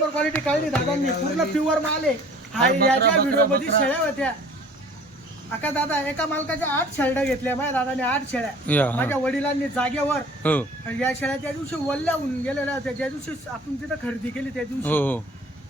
Quality काढली दादांनी. पूर्ण प्युअर माल आहे. हा याच्या व्हिडिओमध्ये शेळ्या होत्या. आका दादा एका मालकाच्या आठ शेळ्या घेतल्या. माझ्या दादाने आठ शेळ्या. माझ्या वडिलांनी जागेवर हो. या शेळ्या त्या दिवशी वल्ल्या होऊन गेलेल्या होत्या. ज्या दिवशी आपण तिथं खरेदी केली त्या दिवशी. हो हो.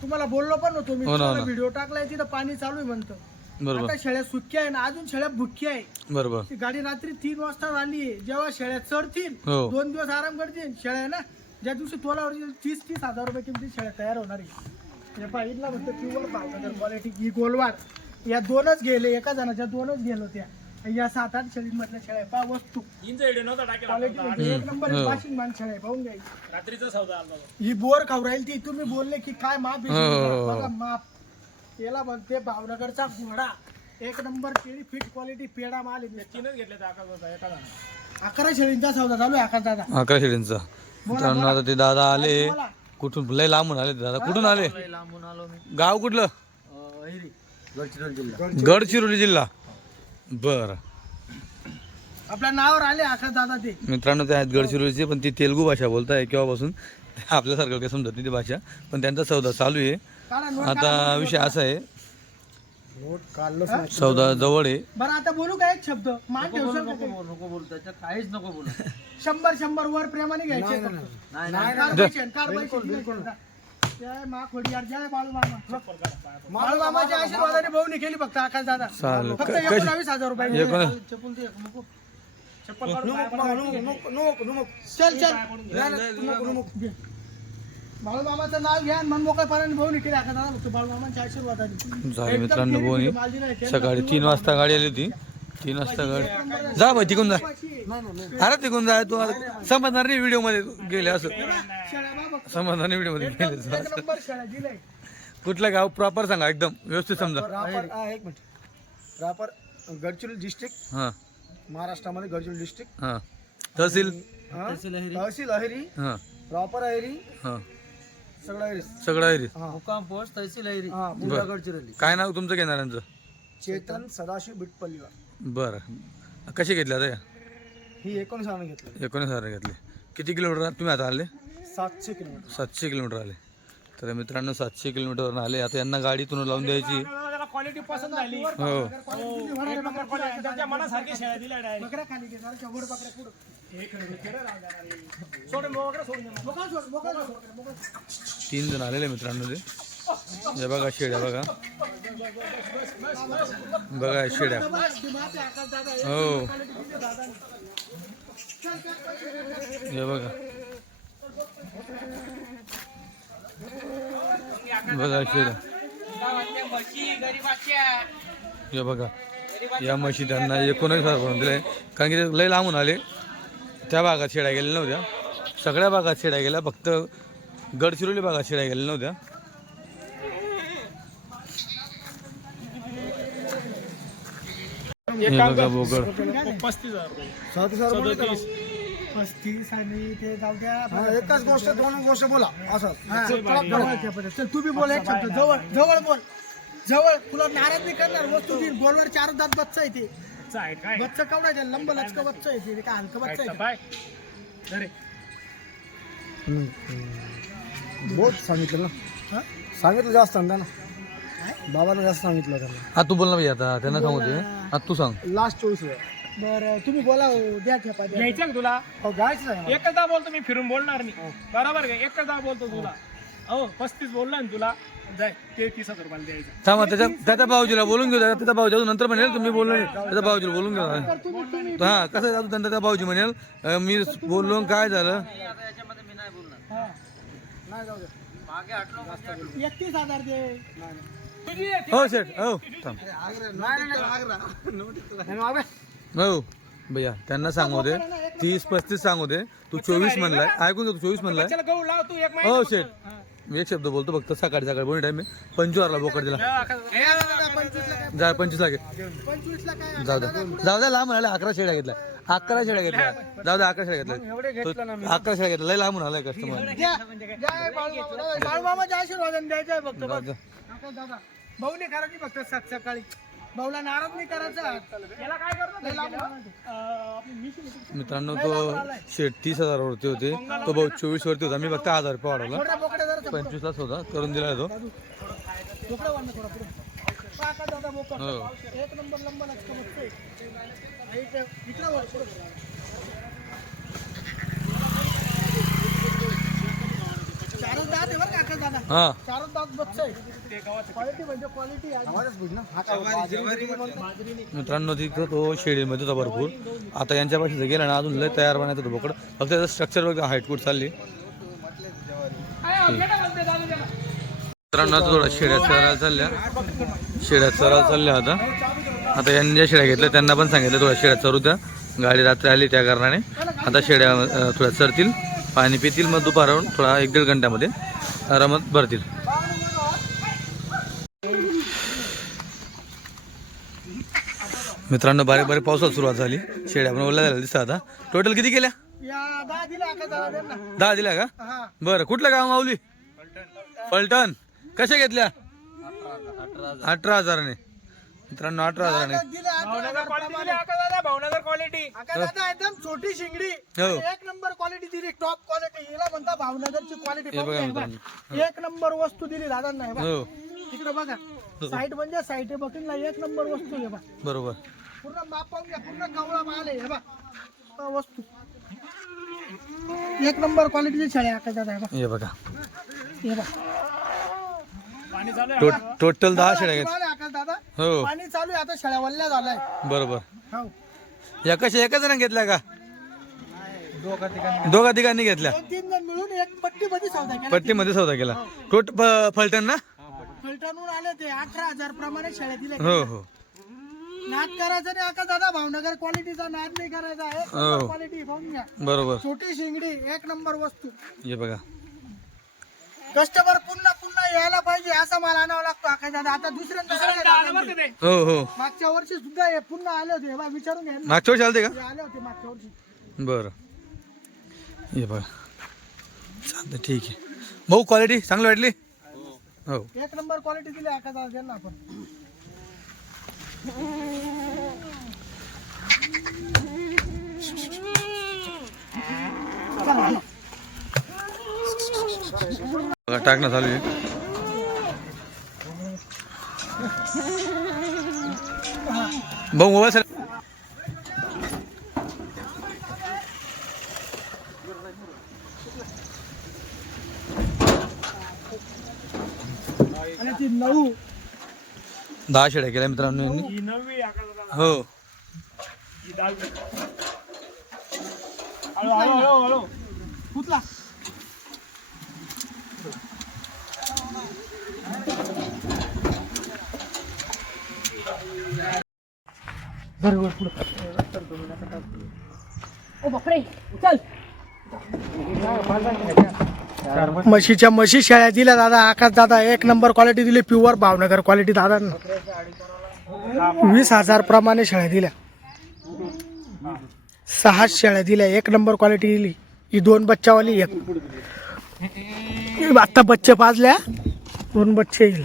तुम्हाला बोललो पण होतो मी. व्हिडिओ टाकलाय तिथं पाणी चालू आहे म्हणतो. बरोबर. आता शेळ्या सुक्या आहे ना अजून शेळ्या भुक्या आहे. बरोबर. गाडी रात्री तीन वाजता झाली जेव्हा शेळ्या चढतील. दोन दिवस आराम करतील शेळ्या ना ज्या दिवशी तोलावर येईल, तीस तीस हजार रुपये किमती शेळ्या तयार होणार आहे हे पहा, इथला म्हणतो प्युअर भावनगर क्वालिटी ही गोलवाड या दोनच गेले एका जणाच्या दोनच गेलो त्या या सात आठ शेळीमधल्या शेळ्या आहे. पहा वस्तू क्वालिटी म्हणजे एक नंबर हो. वाशिंग मान शेळ्या पाहून घ्या रात्रीचा सौदा आला ही बोर खाऊ राहील ती तुम्ही बोलले की काय माप? हो, हो, हो. बघा माप त्याला म्हणते भावनगरचा घोडा एक नंबर केळी फिट क्वालिटी पेडा माल. तीनच घेतले. अकरा शेळींचा सौदा चालू आहे आकाश दादा अकरा शेळींचा मित्रांनो आता ते दादा आले. कुठून? लय लांबून आले ते दादा. कुठून आले? गाव कुठलं? गडचिरोली जिल्हा. बर. आपल्या नावावर आले आकाश दादा ते. मित्रांनो ते आहेत गडचिरोलीचे पण ती तेलगू भाषा बोलताय केव्हापासून? आपल्यासारखं काही समजत नाही ती भाषा पण त्यांचा सौदा चालू आहे. आता विषय असा आहे सौदा जवळ आहे. बरं आता बोलू का एक शब्द? मान ठेवशाल का काही? नको बोलू त्याच्यात काहीच नको बोलू. शंभर शंभर वर प्रेमाने घ्यायचे. फक्त. जय मा खोडियार जय बाळूमामा. बाळूमामाच्या आशीर्वादाने फक्त आकाश दादा. चालेल. फक्त क- कशी? एकोणावीस हजार रुपये. एकोण चप्पल दे, नको. चल चल. बाळूमामाचं नाव घ्या आणि मन मोकळेपणाने भाऊनी केली आकाश दादा. फक्त बाळूमामाच्या आशीर्वादाने. झाले मित्रांनो बोनी सकाळी तीन वाजता गाडी आली होती. तीन वाजता गाडी. जा भाई तिकून जा. अरे तिकून जा तू समजणार नाही व्हिडिओमध्ये गेले असं. समजणार नाही व्हिडिओमध्ये गेले कुठलं गाव? प्रॉपर सांगा एकदम व्यवस्थित समजा. एक मिनिट. रापर गडचिरोली डिस्ट्रिक्ट हा. महाराष्ट्रामध्ये गडचिरोली डिस्ट्रिक्ट. हा. तहसील? तहसील अहेरी हा. प्रॉपर अहेरी हा. सगळं अहेरी सगळं. हा. मुक्काम पोस्ट तहसील आहे हा पूजा गडचिरोली काय नाव तुमचं घेणाऱ्यांचं? चेतन सदाशिव बिटपल्लीवर. बरं. कसे घेतले आता या? ही एकोणीस आम्ही घेतलं. एकोणीस हजार घेतले. किती किलोमीटर तुम्ही आता आले? सातशे किलोमीटर. सातशे किलोमीटर आले. तर मित्रांनो सातशे किलोमीटरवरून आले. आता यांना गाडीतून लावून द्यायची. क्वालिटी पसंत झाली हो एक नंबर quality. त्याच्या मनासारखी शेळ्या दिल्या direct. बकऱ्या खाली घे, जरा शंभर बकऱ्या पुढं. सोडून मोकळं सोडून दे. मोकळा सोड, मोकळा सोड, मोकळा सोड. तीन जण आलेले मित्रांनो ते हे बघा शेड्या बघा बघा हे शेड्या हो. हे बघा बघा शेड्या हे बघा या म्हशी त्यांना एकोणीस हजार भरून दिले कारण की लय लांबून आले. त्या भागात शेड्या गेलेल्या नव्हत्या. सगळ्या भागात शेड्या गेल्या. फक्त गडचिरोली भागात शेड्या गेलेल्या नव्हत्या. हे बघा बोकड पस्तीस हजार पस्तीस आणि ते जाऊ द्या. हा, एकच गोष्ट दोन गोष्ट बोला. असं. तू बी बोल एक शब्द. जवळ जवळ बोल. जवळ तुला नाराज नाही करणार? वस्तू देईल गोलवर चार दात बच्चा आहे ते. बच्चा आहे लंब लचका बच्चा? आहे ते. काय हलका बच्चा आहे बहुत सांगितलं ना. हा? सांगितलं जास्त ना. बाबाला जास्त सांगितलं त्यांना हा तू बोल ना भाई आता. त्यांना सांगू दे. हा तू सांग. लास्ट चोवीस हजार बरं तुम्ही बोला हो, द्या खेपा द्या घ्यायचं का तुला हो गायचं आहे एकचदा बोलतो मी फिरून बोलणार नाही बरोबर का एकचदा बोलतो तुला हो पस्तीस बोलला ना तुला जाय ते तीस हजार रुपयाला द्यायचं थांबा त्याच्या त्याच्या भाऊजीला बोलून घेऊ त्याच्या भाऊजी नंतर म्हणेल तुम्ही बोललो नाही त्याच्या भाऊजीला बोलून घेऊ हा कसं अजून त्यांचा त्या भाऊजी म्हणेल अं, मी बोललो काय झालं एकतीस हजार दे हो सेठ हो थांब हो. भैया त्यांना सांगू दे. तीस पस्तीस सांगू दे. तू चोवीस म्हणलाय. ऐकून तू चोवीस म्हणलाय. चला गहू लाव तू एक हो सेठ मी एक शब्द बोलतो फक्त. सकाळी सकाळी बोलू टाइम पंचवारला बोकड दिला. जा पंचवीस लागे पंचवीसला काय जाऊ द्या जाऊ द्या लांब म्हणाले अकरा शेड्या घेतल्या. अकरा शेड्या घेतल्या. जाऊ द्या अकरा शेड्या घेतल्या. अकरा शेड्या घेतल्या. लय लांबून आलाय कस्टमर दादा भाऊने करायची फक्त सात सकाळी. भाऊला नाराज नाही करायचा. मित्रांनो तो शेट तीस हजार वरती होते. तो भाऊ चोवीस वरती होता. मी फक्त हजार रुपये वाढवला जरा पंचवीसलाच होता. करून दिला तो. हो. एक नंबर लंबा लागतो दात आहे बरं दादा? हा. दात क्वालिटी म्हणजे क्वालिटी मित्रांनो तिथं तो शेळीमध्ये होता भरपूर. आता यांच्या पाशी जर गेला ना अजून लय तयार बनायचं होतं बोकड. फक्त त्याचं स्ट्रक्चर बघा हाईट कुठ चालली. मित्रांनो आता थोडा शेड्या चरायला चालल्या. शेड्या चरायला चालल्या आता. आता यांनी ज्या शेळ्या घेतल्या त्यांना पण सांगितलं थोड्या शेड्या चरू द्या. गाडी रात्री आली त्या कारणाने. आता शेड्या थोड्या चरतील. पाणी पितील मग दुपारून थोडा एक दीड घंट्यामध्ये आरामात भरतील. मित्रांनो बारीक बारीक पावसात सुरुवात झाली. शेड्या पण ओल्या झाल्या दिसतात आता. टोटल किती केल्या? या दहा दिल्या का? हा. बरं कुठलं गाव माऊली? फलटण. कशा घेतल्या? अठरा हजाराने. मित्रांनो अठरा हजाराने दिले भावनगर हजार क्वालिटी प्रमाणे. दिली आका दादा भावनगर क्वालिटी अका दादा एकदम छोटी शिंगडी. हो. एक नंबर क्वालिटी दिली टॉप क्वालिटी हिला म्हणता भावनगरची क्वालिटी हे बघा मित्रांनो. एक नंबर वस्तू दिली दादांना हे बघा. हो. तिकडे बघा. साईड म्हणजे साईड आहे बघितला एक नंबर वस्तू आहे बा बरोबर. पूर्ण माप पाहून घ्या पूर्ण कवळा माल आहे हे बा हा वस्तू. एक नंबर क्वालिटीची शेळ्या आका दादा हे बा हे बघा. हे बा पाणी चालू आहे टो- टोटल दहा शेळ्या घेत माल आहे आकाश दादा हो. पाणी चालू आहे आता शेळ्या वल्ल्या झालाय. बरोबर. हो. या कशा एका जण घेतल्या का? दोघा तिघांनी. घेतल्या. दोन तीन जण मिळून एक पट्टी मध्ये सौदा केला पट्टीमध्ये सौदा केला. टोट फ- फलटण ना? फलटणहून आले ते अठरा हजार प्रमाणे शेळ्या दिल्या हो हो. नाद करायचा नाही आका दादा भावनगर क्वालिटीचा नाद नाही करायचा आहे. हो. क्वालिटी पाहून घ्या. बरोबर. छोटी शिंगडी एक नंबर वस्तू. हे बघा. कस्टमर पुन्हा यायला पाहिजे असा माल आणावा लागतो आका दादा आता दुसऱ्यांदा सगळे आलं बरं का दादा ते? हो हो. मागच्या वर्षी सुद्धा हे पुन्हा आले होते. हे बघा, विचारून घ्या ना. मागच्या वर्षी आलते का? हे आले होते मागच्या वर्षी. बरं. हे बघा. चालतं ठीक आहे. भाऊ क्वालिटी चांगली वाटली? हो. एक नंबर क्वालिटी दिली आका दादा त्यांना आपण. बघा टाकणं चालू आहे. भाऊ मोबाईल सर दहा शेड्या केल्या मित्रांनो यांनी. ही हो. बरोबर दहावी हळू हळू म्हशीच्या म्हशी शेळ्या दिल्या दादा आकाश दादा एक नंबर क्वालिटी दिली प्युअर भावनगर क्वालिटी दादा वीस हजार प्रमाणे शेळ्या दिल्या. सहा शेळ्या दिल्या एक नंबर क्वालिटी दिली. ही दोन बच्चावाली एक आता बच्चे पाजल्या दोन बच्चे येईल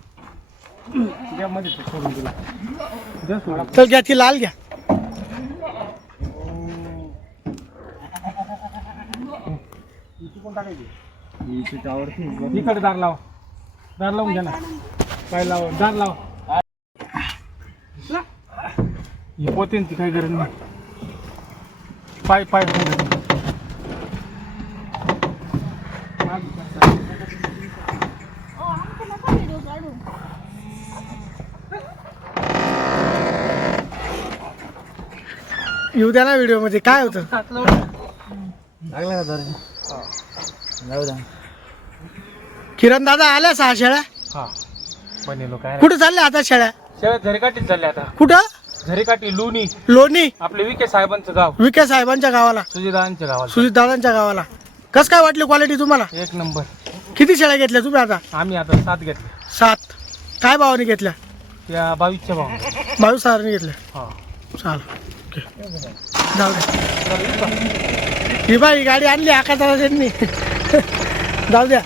चल घ्या ती लाल घ्या. इकडे दार लाव. दार लावून घ्या ना. काय लाव? दार लाव. हे पोते ती काही गरज नाही. पाय पाय येऊ द्या ना व्हिडिओमध्ये काय होतं? किरण दादा आल्या सहा शेळ्या? काय कुठे चालल्या आता शेळ्या? शेळ्या झरेकाठीच चालले आता. कुठं? झरेकाठी लुनी लोणी. आपले विखे साहेबांचं गाव. विखे साहेबांच्या गावाला. सुजिदांच्या गावाला. सुजित दादांच्या गावाला. कस काय वाटली क्वालिटी तुम्हाला? एक नंबर. किती शेळ्या घेतल्या तुम्ही आता? आम्ही आता सात घेतले सात. काय भावाने घेतल्या? त्या बावीसच्या भाव बावीस हजाराने घेतल्या. हा. चाल. जाऊ द्या ही बाई गाडी आणली आकाशाला त्यांनी. जाऊ द्या.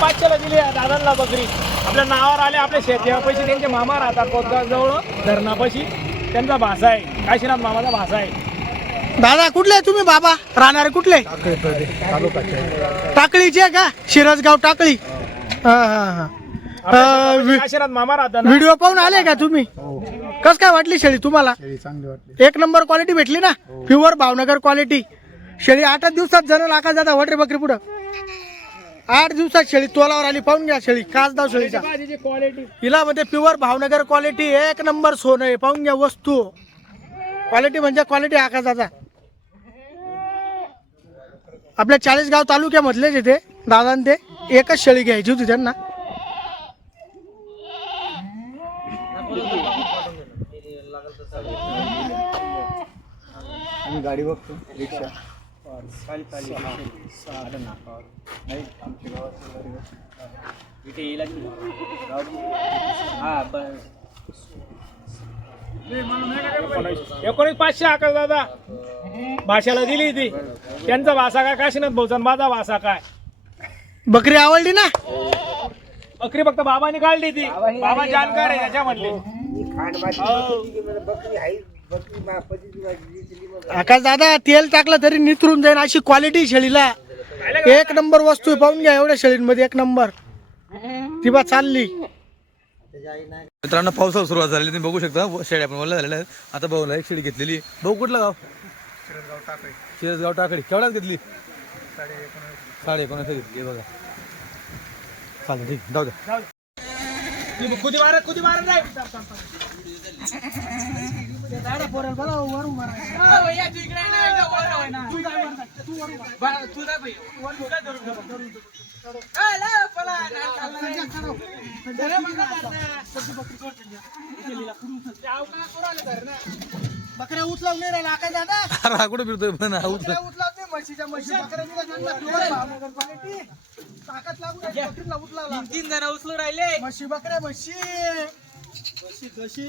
पाचशेला दिली दादांना बकरी. आपल्या नावावर आले आपल्या शेतीपाशी त्यांचे मामा राहतात पोतगाव जवळ धरणापाशी. त्यांचा भाषा आहे. काशीनाथ मामाचा भाषा आहे. दादा कुठले तुम्ही? बाबा राहणारे कुठले? टाकळीचे का? शिरसगाव टाकळी. हा हा हा. अं, वि- काशीनाथ मामा राहतात ना? व्हिडिओ पाहून आले का तुम्ही? कस काय वाटली शेळी तुम्हाला? चांगली वाटली. एक नंबर क्वालिटी भेटली ना? प्युअर भावनगर क्वालिटी शेळी आठ दिवसात जण लाखा जाता वडरे बकरी पुढं. आठ दिवसात शेळी तोलावर आली पाहून घ्या शेळी. दाव शेळीचा. भाजीची क्वालिटी हिला मध्ये प्युअर भावनगर क्वालिटी एक नंबर सोनं आहे. पाहून घ्या वस्तू. क्वालिटी म्हणजे क्वालिटी आकाशाचा आपल्या चाळीसगाव तालुक्यामधलेच येते दादा ते एकच शेळी घ्यायची होती त्यांना. आम्ही गाडी बघतो रिक्षा. एकोणीस पाचशे आकाश दादा. भाषाला दिली ती. त्यांचा भाषा काय काशीनाथ भाऊचा? माझा भाषा काय? बकरी आवडली ना? बकरी फक्त बाबांनी काढली ती. बाबा जानकार आहे त्याच्यामधले. आकाश दादा तेल टाकलं तरी नितरून जाईल अशी क्वालिटी शेळीला. एक नंबर वस्तू पाहून घ्या एवढ्या शेळींमध्ये एक नंबर. ती बा चालली. मित्रांनो पावसाला सुरुवात झालेली. तुम्ही बघू शकता व- शेळ्या पण वल्ल्या झालेल्या आहेत. आता भाऊला एक शेळी घेतलेली. भाऊ कुठलं गाव? शिरसगाव टाकडी केवढ्यात घेतली? साडे एकोणीस घेतली बघा. चालेल ठीक. जाऊ द्या. नाही. उचल. बकऱ्या उचलाव नाही म्हशीच्या म्हशी बकऱ्या दिल्या त्यांना pure भावनगर quality. ताकद लागून राहिली, बकरीला उचलावला. तीन जण उचलून राहिले. म्हशी बकऱ्या म्हशी. म्हशी कशी?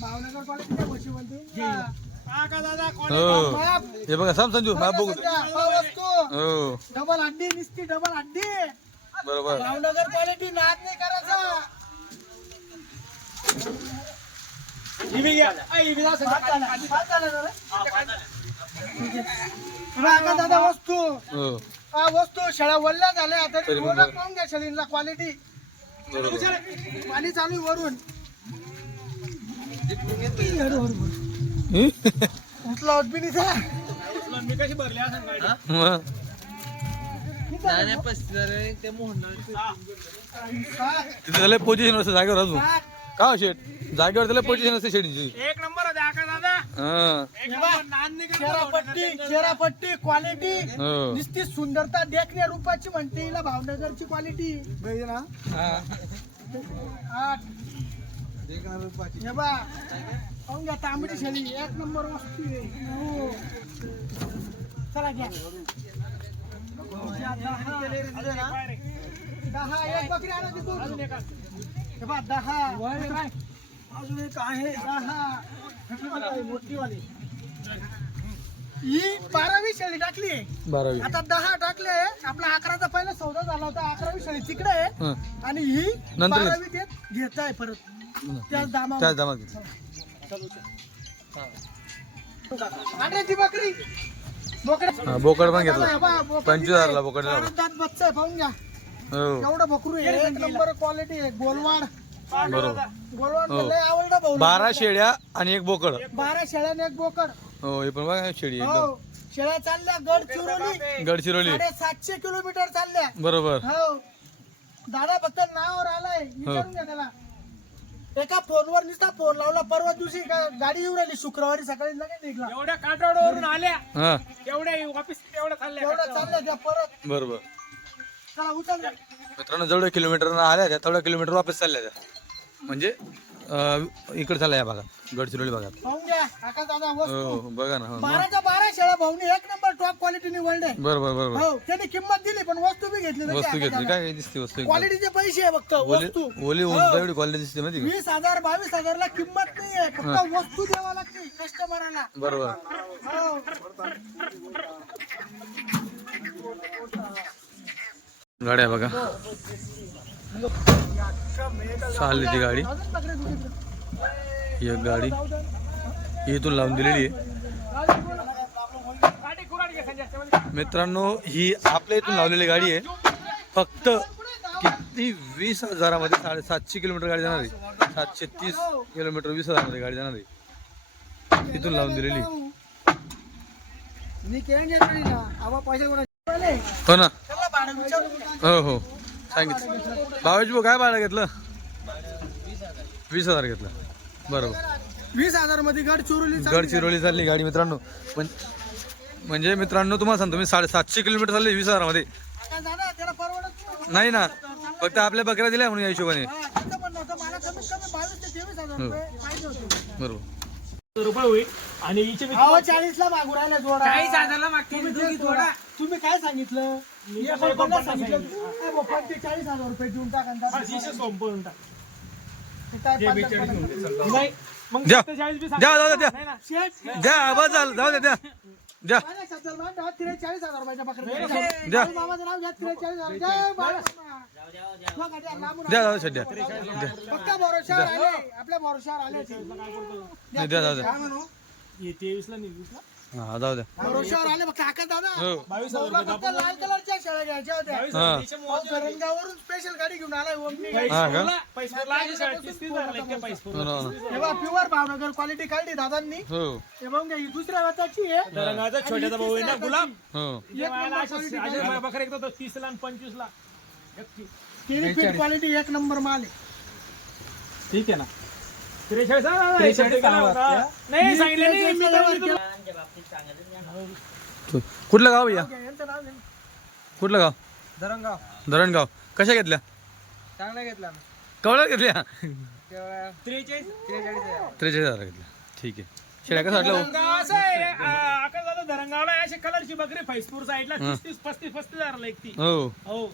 भावनगर क्वालिटी म्हशी म्हणते. दादा हो. हे बघा साम संजू बाप बघू. हो. डबल हड्डी निसती डबल हड्डी बरोबर. भावनगर क्वालिटी नाद नाही करायचा. घ्या. ऐ, जा झाला, ना रे? दादा वस्तू हो. हा वस्तू शेळ्या वल्ल्या झाल्या. तरी तरी पाहून घ्या शेळींना क्वालिटी बरोबर. पाणी चालू आहे वरून. हं? उचला बी नाही जा. मी कशी भरली असं काय मग हा, तिथे झालं पोझिशन असतं जागेवर अजून. का हो शेट जागेवर त्याला पोझिशन असते शेडीची एक नंबर होता आका दादा. हा. चेरापट्टी चेरापट्टी क्वालिटी हो. नुसती सुंदरता देखण्या रूपाची म्हणते हिला भावनगरची क्वालिटी ना आठ. हे बा. पाहून घ्या तांबडी शेळी. एक नंबर वस्तू आहे. हो. चला घ्या. दहा एक बकरी आणा तिथून हे बा दहा. अजून एक आहे. दहा. मोठीवाली. ही बारावी शेळी टाकली बारावी. आता दहा टाकले आपला अकराचा पहिला सौदा झाला होता. अकरावी शेळी तिकडे आहे. हं. आणि ही नंतर बारावी देत घेत आहे परत. त्याच दामा त्याच घेतली. बकरी. बोकडा. बोकड पण घेतलं. पंचवीस. हजारला बोकड बच्चा आहे, पाहून घ्या. हो. एवढं बकरू एक नंबर क्वालिटी आहे. गोलवाड. बरोबर. गोलवाड हो. बारा शेळ्या आणि एक बोकड. बारा शेळ्याने एक बोकड. हो हे पण बघा शेळी हो. शेळ्या चालल्या गडचिरोली गडचिरोली सातशे किलोमीटर चालल्या. बरोबर. हो. दादा फक्त नावावर आलाय. विचारून घ्या त्याला. एका फोनवर नुसता फोन लावला परवा दिवशी का- गाडी येऊन राहिली शुक्रवारी सकाळी लगेच निघला. एवढ्या काठवाड्यावरून आल्या. हा. तेवढ्या ऑफिस तेवढ्या चालल्या एवढं त्या परत. बरोबर. चला उचल रे. मित्रांनो जेवढ्या किलोमीटर आल्या त्या तेवढ्या किलोमीटर वापस चालल्या त्या. म्हणजे? इकडे चालल्या या भागात गडचिरोली भागात हो बघा ना हो बाराच्या बारा शेळ्या भाऊनी एक नंबर टॉप क्वालिटी निवडले बरोबर बरोबर. हो त्याने किंमत दिली पण वस्तू बी घेतली वस्तू घेतली. काय दिसते वस्तू एकदम. क्वालिटीचे पैसे आहे फक्त ओली वस्तू. ओली उंच एवढी क्वालिटी दिसते माहिती का? वीस हजार बावीस हजारला किंमत नाहीये फक्त वस्तू द्यावा लागते कस्टमरांना बरोबर. हो. गाड्या बघा. चालली ती गाडी? ही एक गाडी. इथून लावून दिलेली आहे. मित्रांनो ही आपल्या इथून लावलेली गाडी आहे. फक्त किती वीस हजारामध्ये साडेसातशे किलोमीटर गाडी जाणार आहे. सातशे तीस किलोमीटर वीस हजारामध्ये गाडी जाणार आहे. इथून लावून दिलेली हो ना. हो हो. सांगितलं. बाबाजी भाऊ काय भाडं घेतलं? वीस हजार घेतलं. बरोबर. वीस हजारमध्ये गाडी चोरली गडचिरोली चालली गाडी मित्रांनो. पण म्हणजे मित्रांनो तुम्हाला सांगतो मी साडेसातशे किलोमीटर चालली वीस हजारामध्ये. आता दादा त्याला परवडत नाही. नाही ना. फक्त आपल्या बकऱ्या दिल्या म्हणून या हिशोबाने. हा, बरोबर. रुपये होईल. आणि हिचे अहो चाळीस ला मागू राहिला जोडा. चाळीस हजारला मागते तुम्ही तेच जोडा. तुम्ही काय सांगितलं? पंचेचाळीस हजार रुपये देऊन टाका आणि दादा. हिशे संपवून टाक. मग द्या. 47 बी द्या, जाऊ द्या, द्या. बस झालं जाऊ द्या. द्या. द्या त्रेचाळीस हजार रुपयाच्या द्या. मामाचं नाव घ्या, त्रेचाळीस हजार. द्या, लांबून द्या जाऊ द्या. फक्त भरोशावर आले. आपल्या भरोशावर आले. द्या जाऊ द्या काय म्हणू? हे 23 ला नाही 20 ला हा जाऊ द्या आले काका दादा. हो. बावीस भाऊला फक्त लाल कलरच्या शेळ्या घ्यायच्या होत्या. हा. भाऊ स्पेशल गाडी घेऊन आलाय ओमनी हा का? ना. तेव्हा प्युअर भावनगर क्वालिटी काढली दादांनी. हो. हे बघून घ्या, ही दुसऱ्या वाचाची आहे. छोट्याचा भाऊ आहे ना गुलाम हो. एक 30 ला आणि 25 ला तिन्ही फीट क्वालिटी एक नंबर माल आहे. ठीक आहे ना. त्रेचाळीस हा, त्रेचाळीस. नाही सांगितलं नाही मी तर मी तुला- तू- कुठलं गाव या यांचं नाव घ्या. कुठलं गाव? धरणगाव. धरणगाव. कशा घेतल्या? चांगला घेतला कवळ्या घेतल्या? त्रेचाळीस त्रेचाळीस हजार घेतल्या. ठीक आहे. शेळ्या कसं वाटलं हो? धरणगाव असं आहे आ, धरणगावला अशी कलरची बकरी फैसपूर साईडला तीस तीस पस्तीस पस्तीस हजारला एक ती. हो. हो.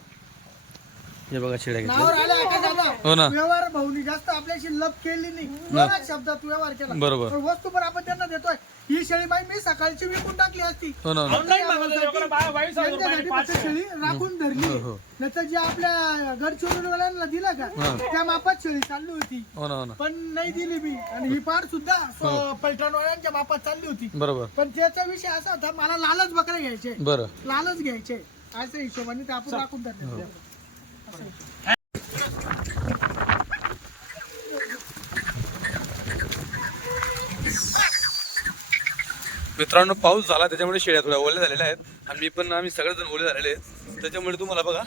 हे बघा शेळ्या घेतल्या. आले हो ना. व्यवहार भाऊनी जास्त आपल्याशी लप केली नाही. दोनच शब्दात व्यवहार केला. बरोबर. पण वस्तू पण आपण त्यांना देतोय. ही शेळी बाई मी सकाळची विकून टाकली असती. हो ना हो ना. ऑनलाईन मागवलं बकरं बा- बावीस हजार रुपये त्यांच्यासाठी पाच फक्त शेळी राखून धरली. हो, हो. नाही तर जे आपल्या गडचिरोलीवाल्यांना दिलं का त्या मापात शेळी चालली होती. हो ना हो ना. पण नाही दिली मी. आणि ही पार सुद्धा हो. पैठणवाल्यांच्या मापात चालली होती. बरोबर. पण त्याचा विषय असा होता मला लालच बकरे घ्यायचे. बरं. लालच घ्यायचे. असं हिशोबाने ते आपण राखून धरले. मित्रांनो पाऊस झाला त्याच्यामुळे शेळ्या थोड्या ओल्या झालेल्या आहेत. आणि मी पण आम्ही सगळेजण ओले झालेले आहेत. त्याच्यामुळे तुम्हाला बघा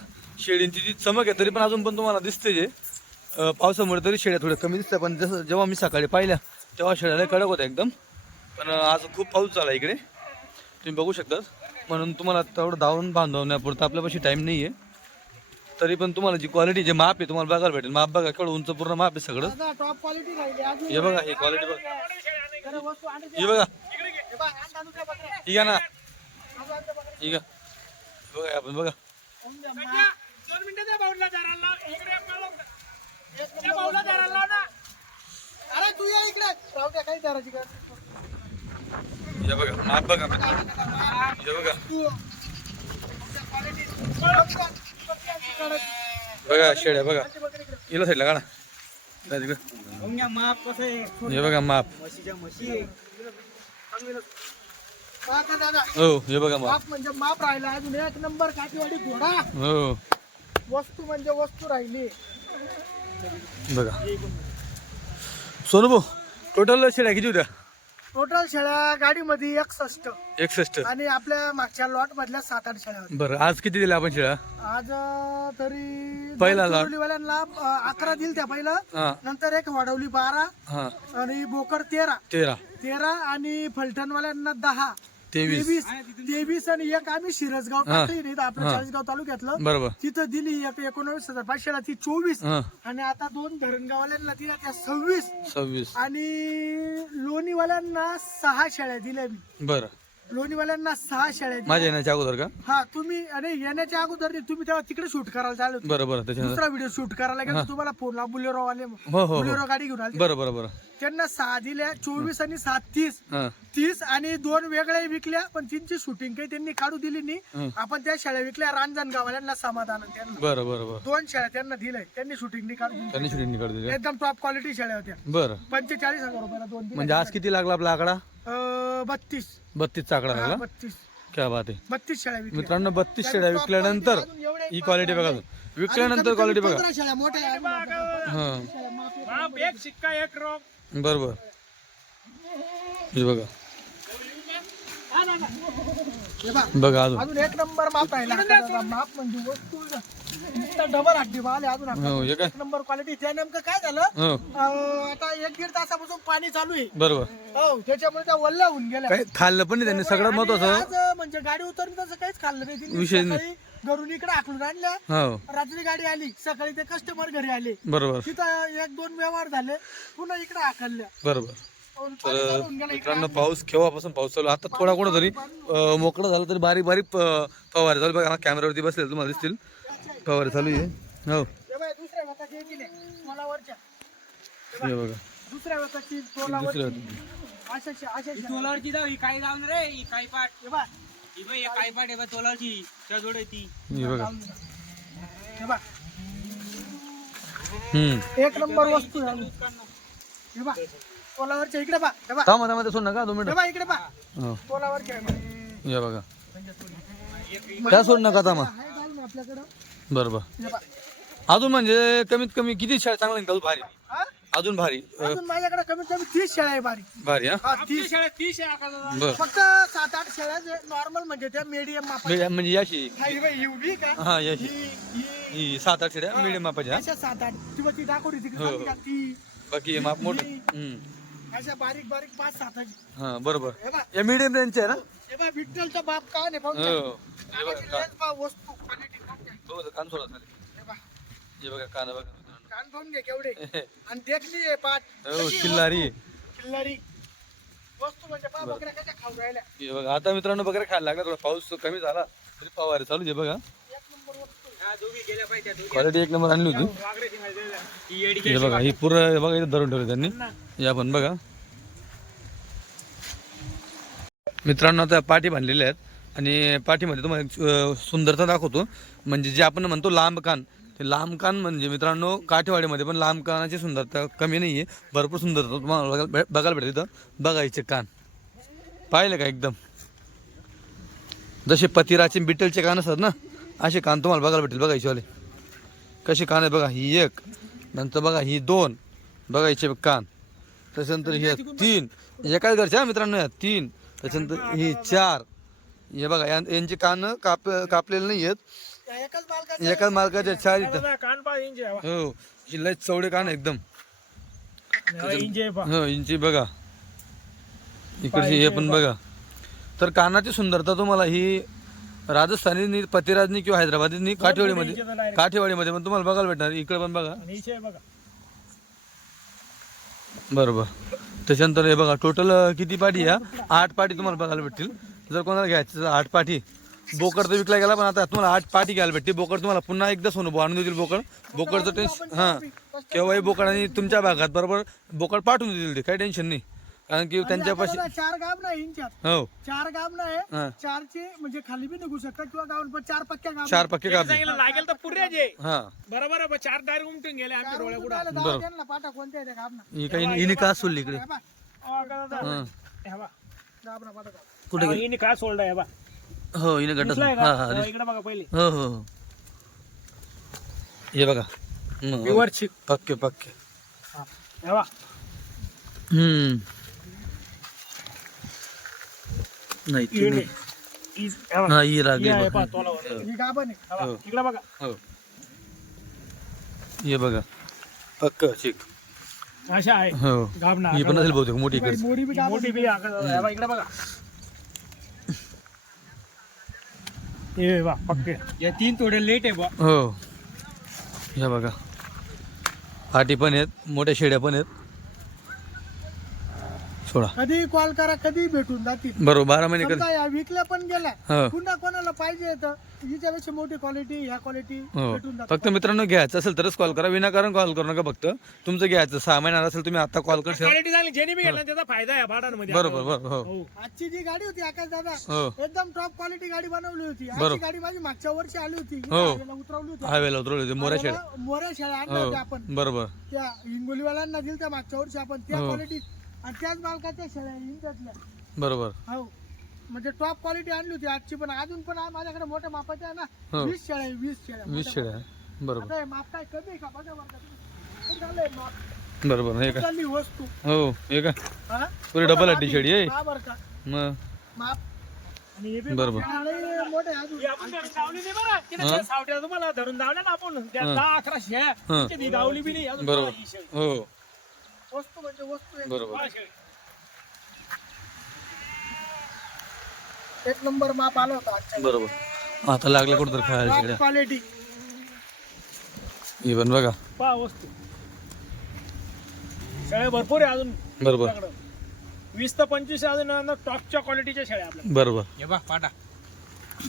शेळींची जी चमक आहे तरी पण अजून पण तुम्हाला दिसते जे. पावसामुळे तरी शेळ्या थोड्या कमी दिसतात पण जसं जेव्हा मी सकाळी पाहिल्या तेव्हा शेळ्याला कडक होत्या एकदम. पण आज खूप पाऊस झाला इकडे. तुम्ही बघू शकता. म्हणून तुम्हाला तेवढं धावून बांधवण्यापुरतं आपल्यापाशी टाईम नाही आहे तरी पण तुम्हाला जी क्वालिटी जे माप आहे तुम्हाला बघायला भेटेल. माप बघा केवढं उंच पूर्ण माप आहे सगळं. टॉप क्वालिटी हे बघा ही क्वालिटी बघा. ही बघा. हे बघ, आणता दुसऱ्या बकऱ्या. ही घ्या ना? आणता आणता बकऱ्या. ही घ्या बघा आपण बघा. अरे तू या इकडे. राहू द्या काही का हे बघा माप बघा. हे बघा. बघा शेड आहे बघा. इला साईडला काढा. जा तिकडं. माप कसं हे बघा माप. हो हे बघा माप. म्हणजे माप राहिला अजून एक नंबर काठीवाडी घोडा हो. वस्तू म्हणजे वस्तू राहिली बघा. सोनू भाऊ टोटल शेड आहे किती होत्या? टोटल शेळ्या गाडीमध्ये एकसष्ट. एकसष्ट. आणि आपल्या मागच्या लॉट मधल्या सात आठ शेळ्या होत्या. बरं आज किती दिल्या आपण शेळ्या आज अं, तरी पहिला lot. अं, अकरा दिल त्या पहिलं. हा. नंतर एक वाढवली बारा. हा. आणि बोकड तेरा. तेरा. तेरा आणि फलटणवाल्यांना दहा. तेवीस. तेवीस. आणि एक आम्ही शिरसगाव टाकली नाही आपलं चाळीसगाव तालुक्यातलं. बरोबर. तिथं दिली एक एकोणावीस हजार पाचशेला ती चोवीस. आणि आता दोन धरणगाववाल्यांना दिल्या त्या सव्वीस. सव्वीस. आणि लोणीवाल्यांना सहा शेळ्या दिल्या मी. बरं. लोणीवाल्यांना सहा दिल्या. माझ्या येण्याच्या अगोदर का? हा तुम्ही आणि येण्याच्या अगोदर नाही, तुम्ही तेव्हा तिकडे शूट करायला चालू होते. बरं बरं त्याच्यानंतर? दुसरा व्हिडिओ शूट करायला गेलो तुम्हाला फोनला बुलेरो वाले हो हो हो. बुलेरो गाडी घेऊन आले. बरं बरं बरं. त्यांना सहा दिल्या चोवीस आणि सात तीस. हां. तीस आणि दोन वेगळे विकल्या पण त्यांची शूटिंग काही त्यांनी काढू दिली हं. नाही आपण त्या शेळ्या विकल्या रांजण गावाल्यांना समाधान आहे त्यांना. बरं बरं बरं. दोन शेळ्या त्यांना दिलंय त्यांनी शूटिंग नाही काढून दिली. त्यांनी शूटिंग निकाल दिली एकदम टॉप क्वालिटी शेळ्या होत्या. बरं. पंचेचाळीस हजार रुपयाला दोन दिल्या. म्हणजे आज किती लागला आपला आकडा? अं, बत्तीस. बत्तीसचा आकडा हा, लागला बत्तीस. क्या बात आहे. बत्तीस शेळ्या विकल्या. मित्रांनो बत्तीस शेळ्या विकल्यानंतर ही क्वालिटी बघा. विकल्यानंतर क्वालिटी बघा पंधरा शेळ्या मोठ्या आहेत. हां. बाप, एक शिक्का एक रोग बरं बरं हे बघा. हे बघ, बघा अजून. अजून एक नंबर माप आहे. लाकडाचा माप म्हणजे वस्तू. नुसता डबल हड्डी आले अजून आपल्याला. हो हे काय? एक नंबर क्वालिटी त्या नेमकं काय झालं? हो. अं, आता एक दीड तासापासून पाणी चालू आहे. बरोबर. हो त्याच्यामुळे त्या वल्ल्या होऊन गेल्या. काय खाल्लं पण नाही त्यांनी. सगळ्यात आणि महत्वाचं आज म्हणजे गाडी उतरली तसं काहीच खाल्लं नाही. तिने विषय नाही. सकाळी घरून इकडे आखलून आणल्या. हो. रात्री गाडी आली. सकाळी ते कस्टमर घरी आले. बरोबर. तिथं एक दोन व्यवहार झाले. पुन्हा इकडे आखलल्या बरोबर. इकडे. मित्रांनो पाऊस केव्हापासून पाऊस चालू? आता थोडा कुठं तरी मोकळं झालं तरी बारीक बारीक प- फवारे चालू. बघा कॅमेरावरती बसले तुम्हाला दिसतील. फवारे चालू आहे. हो. हे बघ, दुसऱ्या जाऊ ही काही जाऊन रे ही काही हे बघ, ही बाई ही काही पाट आहे बा तोलावरची त्या जोड आहे ती. हे बघा. हे बघ, हम्म. एक नंबर वस्तू. हे सोलावरच्या इकडे बा हे बघ थांबा थांबा सोड नका दोन हे मिनिटं बघ इकडे बा हो. सोलावरच्या आहे म्हणे. या बघा. त्या सोड नका थांबा. आहे घालून आपल्याकडं. बरं बरं. हे बघ. अजून म्हणजे कमीत कमी किती शाळा चांगला निघाल भारी? हा? अजून भारी. अं, अजून माझ्याकडे कमीत कमी तीस शेळ्या आहे बारी भारी हा? हा तीस. शाळेत तीस आहे आकाशाचा. बर. फक्त सात आठ शेळ्या नॉर्मल म्हणजे त्या मीडियम मापाच्या. म्हणजे म्हणजे याशी हा, ही बाई, ही उभी का? हा याशी ही ही. ही सात आठ शेड्या मिडियम मापाच्या. अशा सात आठ. किंवा ती दाखवली तिकडे. हो, चालली का ती. बाकी हे माप मोठं. हम्म. अशा बारीक बारीक पाच. हा बरोबर. हे या मिडियम रेंजचे आहे ना? हे विठ्ठलचा बाप का नाही पाहून हो. हे बघा कान वस्तू पाहून घ्या. बघा, कान सोडा खाली. हे बघ, बघा कान बघा. मित्रांनो. कान पाहून घे केवढे. आणि देखली आहे पाठ. हो किल्लारी वस्तू? किल्लारी वस्तू म्हणजे पहा बकऱ्या कशा खाऊ राहिल्या? हे बघा आता मित्रांनो वगैरे खायला लागला थोडा पाऊस कमी झाला तरी फवारे चालू आहे बघा. क्वालिटी एक नंबर आणली होती. हे बघा ही पुरं हे बघा इथं धरून ठेवली त्यांनी. या पण बघा. मित्रांनो आता पाठी बांधलेल्या आहेत. आणि पाठीमध्ये तुम्हाला सुंदरता दाखवतो. म्हणजे जे आपण म्हणतो लांब कान ते लांब कान म्हणजे मित्रांनो काठेवाडीमध्ये पण लांब कानाची सुंदरता कमी नाही आहे भरपूर सुंदरता तुम्हाला बघायला भेटेल बघायला इथं. बघायचे कान. पाहिलं का एकदम? जसे पतिराचे बिटलचे कान असतात ना? असे कान तुम्हाला बघायला भेटेल बघायचे वाले कसे कान आहेत बघा ही एक नंतर बघा ही दोन बघायचे कान. त्याच्यानंतर हे तीन एकाच घरच्या मित्रांनो या तीन. त्याच्यानंतर ही चार. हे बघा यांचे कान काप कापलेले नाही आहेत. एकाच मालकाचे एकाच मालकाच्या चार इथं. हो ही लय चौडे कान आहे एकदम हा, इंच. हो बघा. इकडची हे पण बघा. तर कानाची सुंदरता तुम्हाला ही राजस्थानी नी- पतिराजनी किंवा हैदराबादी काठेवाडीमध्ये काठेवाडीमध्ये पण तुम्हाला बघायला भेटणार इकडे पण बघा. आणि बरोबर. त्याच्यानंतर हे बघा टोटल किती पाठी या? आठ पाठी तुम्हाला बघायला भेटतील. जर कोणाला घ्यायचं तर आठ पाठी बोकड तर विकला गेला पण आता तुम्हाला आठ पाठी घ्यायला भेटते बोकड तुम्हाला पुन्हा एकदा सोनं आणून देतील बोकड. बोकडचं टेन्शन हां. केव्हाही बोकड आणि तुमच्या भागात बरोबर बोकड पाठवून देतील ते काही टेन्शन नाही. कारण की त्यांच्यापाशी आता चार गाव नाही हो. चार गाव हा. नाही चारचे म्हणजे खाली बी निघू शकतात किंवा गाव पण चार पक्क्या गाव चार पक्के कापले सांगितलं लागेल तर आहे हां. बरोबर आहे बा, चार डायरेक्ट उमटून गेले आमच्या डोळ्या पुढे बरं. त्यांना पाठा कोणत्या आहे त्या गावना? ही काही हिने का सोडली इकडे? हे हां पाठा गाव. कुठे गेली? हिने काय सोडलाय बा. हो हिने गड्डा दिसलाय हां हां का दिस- इकडे बघा पहिले. हो हो हो. हे बघा. हं, पक्के पक्के. हे. हम्म. नाही ती. नाही. ही- हे बघा. हा. ही लागली बघ. ही हे. हो. इकडं हो. हे पक्क चिक अशा आहे. हो. गाभणा ही पण असेल बहुतेक मोठी मोरी बी मोठी बी इकडं बघा. हे बा पक्के. या तीन थोडे लेट आहे बा हो. हे बघा. पाटी पण आहेत मोठ्या शेड्या पण आहेत. सोडा. कधी कॉल करा कधी भेटून जातील. बरोबर बारा महिने समजा या विकल्या पण गेल्या हो. पुन्हा कोणाला पाहिजे तर हिच्यापेक्षा मोठी क्वालिटी ह्या क्वालिटी हो. भेटून जातात. फक्त मित्रांनो घ्यायचं असेल तरच कॉल करा. विनाकारण कॉल करू नका फक्त. तुमचं घ्यायचं सहा महिन्यात असेल तुम्ही आता कॉल करशाल क्वालिटी झाली ज्याने बी घेतला त्याचा फायदा आहे भाडांमध्ये. बरोबर बरोबर हो. आजची जी गाडी होती आकाश दादा हो. एकदम टॉप क्वालिटी गाडी बनवली होती. बरोबर. अशी गाडी माझी मागच्या वर्षी आली होती. हो. उतरवली होती. हा वेळेला उतरवले होते मोऱ्या मला मोऱ्या आणल्या होत्या आपण. बरोबर. त्या हिंगोलीवाल्यांना दिल त्या मागच्या वर्षी आपण. त्या. क्वालिटी आणि त्याच मालकाच्या शेळ्या इंच्यातल्या बरोबर. हो. म्हणजे टॉप क्वालिटी आणली होती आजची पण अजून पण आहे माझ्याकडे मोठ्या मापाच्या आहे ना हो. वीस शेळ्या आहे, वीस शेळ्या. वीस मोठ्या आहे. बरोबर. आता हे माप काय कमी आहे का? बघा बरं का तुम्ही. खूप झालंय माप. बरोबर हे का? चालली वस्तू. हो हे का? हा? पुरी डबल हड्डी शेडी आहे. हा बरं का. मग? माप. आणि हे बी बरोबर. लय मोठे आहे अजून. आपण धरून धावली नाही बरं. तिथे हा? त्या सावट्या तुम्हाला धरून धावल्या ना आपण. त्या हा. दहा अकरा शेळ्या हा. ती धावली बी नाही. अजून बरोबर. ही शेळी. हो. वस्तू म्हणजे वस्तू आहे. बरोबर. एक नंबर माप आला होता आजच्या बरोबर. आता लागलं कुठं तर खायला क्वालिटी हे पण बघा. पहा वस्तू. शेळ्या भरपूर आहे अजून बरोबर. आपल्याकडं. वीस तर पंचवीस आहे अजून टॉपच्या क्वालिटीच्या शेळ्या आपल्या बरोबर. हे बा पाटा.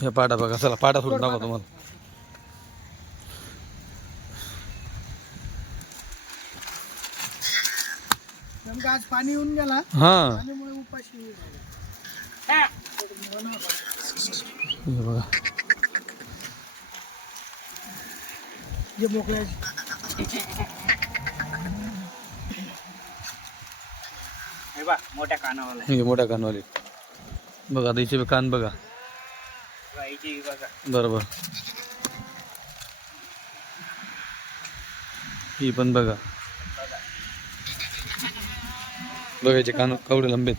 हे पाटा बघा चला पाटा सोडून टाका तुम्हाला. नेमकं आज पाणी येऊन गेला. हा. पाण्यामुळे उपाशी झाले. हा. हे बघा. जे मोकळ्याची हे बा मोठ्या कानावाला. हे मोठ्या कानवाले. बघा आता हिचे कान बघा. गाईची बघा. बरोबर ही पण बघा. बघायचे कान कवडे लंबेत